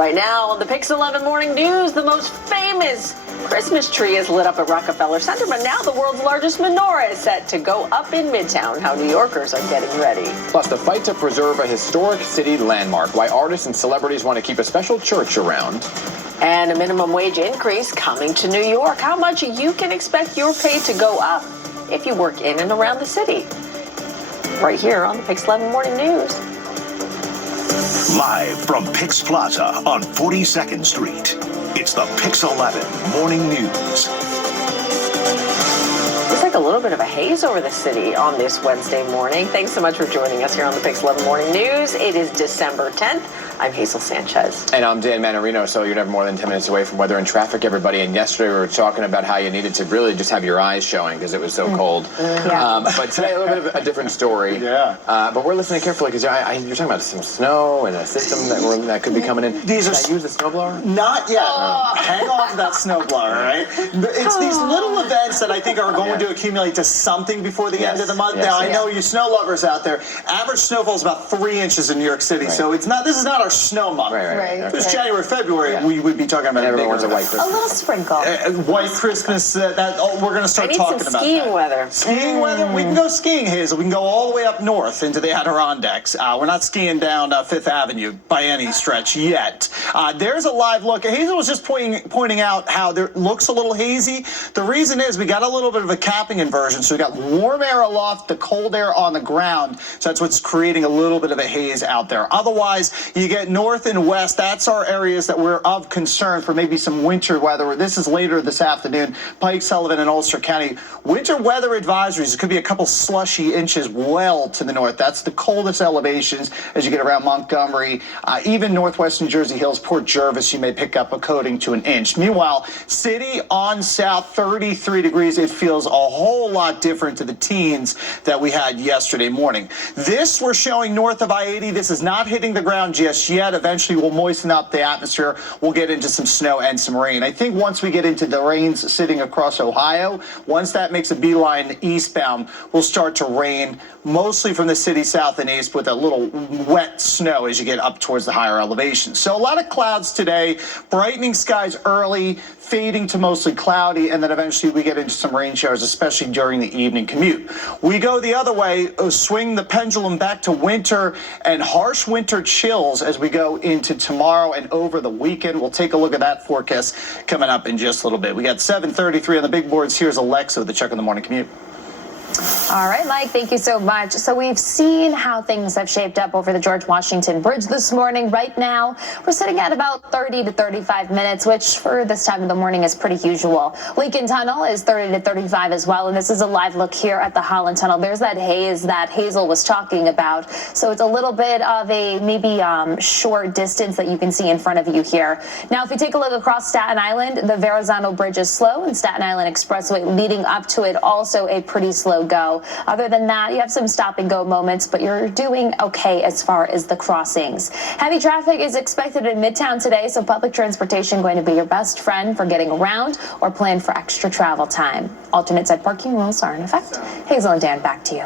Right now on the PIX11 Morning News, the most famous Christmas tree is lit up at Rockefeller Center, but now the world's largest menorah is set to go up in Midtown. How New Yorkers are getting ready. Plus, the fight to preserve a historic city landmark, why artists and celebrities want to keep a special church around. And a minimum wage increase coming to New York. How much you can expect your pay to go up if you work in and around the city. Right here on the PIX11 Morning News. Live from PIX Plaza on 42nd Street, it's the PIX11 Morning News. Looks like a little bit of a haze over the city on this Wednesday morning. Thanks so much for joining us here on the PIX11 Morning News. It is December 10th. I'm Hazel Sanchez. And I'm Dan Manarino, so you're never more than 10 minutes away from weather and traffic, everybody. And yesterday we were talking about how you needed to really just have your eyes showing because it was so cold. But today a little bit of a different story. But we're listening carefully because you're talking about some snow and a system that could be coming in. Can I use the snowblower? Not yet. Hang on to that snowblower, all right? It's these little events that I think are going to accumulate to something before the end of the month. Now, I know you snow lovers out there. Average snowfall is about 3 inches in New York City, so it's not. This is not our snow month. If it was January, February, we would be talking about everyone wants a white Christmas. A little sprinkle. White Christmas. We're going to start talking about skiing weather. Skiing weather. We can go skiing, Hazel. We can go all the way up north into the Adirondacks. We're not skiing down Fifth Avenue by any stretch yet. There's a live look. Hazel was just pointing out how there looks a little hazy. The reason is we got a little bit of a capping inversion. So we got warm air aloft, the cold air on the ground. So that's what's creating a little bit of a haze out there. Otherwise, you get north and west. That's our areas that we're of concern for maybe some winter weather. This is later this afternoon. PIX11 and Ulster County. Winter weather advisories. It could be a couple slushy inches well to the north. That's the coldest elevations as you get around Montgomery. Even northwest New Jersey Hills, Port Jervis, you may pick up a coating to an inch. Meanwhile, city on south, 33 degrees. It feels a whole lot different to the teens that we had yesterday morning. This we're showing north of I-80. This is not hitting the ground just yet. Eventually, we'll moisten up the atmosphere. We'll get into some snow and some rain. I think once we get into the rains sitting across Ohio, once that makes a beeline eastbound, we'll start to rain mostly from the city south and east with a little wet snow as you get up towards the higher elevations. So a lot of clouds today, brightening skies early, fading to mostly cloudy, and then eventually we get into some rain showers, especially during the evening commute. We go the other way, swing the pendulum back to winter and harsh winter chills as we go into tomorrow and over the weekend. We'll take a look at that forecast coming up in just a little bit. We got 7:33 on the big boards. Here's Alexa with the Check in the Morning Commute. All right, Mike, thank you so much. So we've seen how things have shaped up over the George Washington Bridge this morning. Right now, we're sitting at about 30 to 35 minutes, which for this time of the morning is pretty usual. Lincoln Tunnel is 30 to 35 as well, and this is a live look here at the Holland Tunnel. There's that haze that Hazel was talking about, so it's a little bit of a maybe short distance that you can see in front of you here. Now, if you take a look across Staten Island, the Verrazano Bridge is slow, and Staten Island Expressway leading up to it also a pretty slow go. Other than that, you have some stop and go moments, but you're doing okay as far as the crossings. Heavy traffic is expected in Midtown today, so public transportation going to be your best friend for getting around or plan for extra travel time. Alternate side parking rules are in effect. Hazel and Dan, back to you.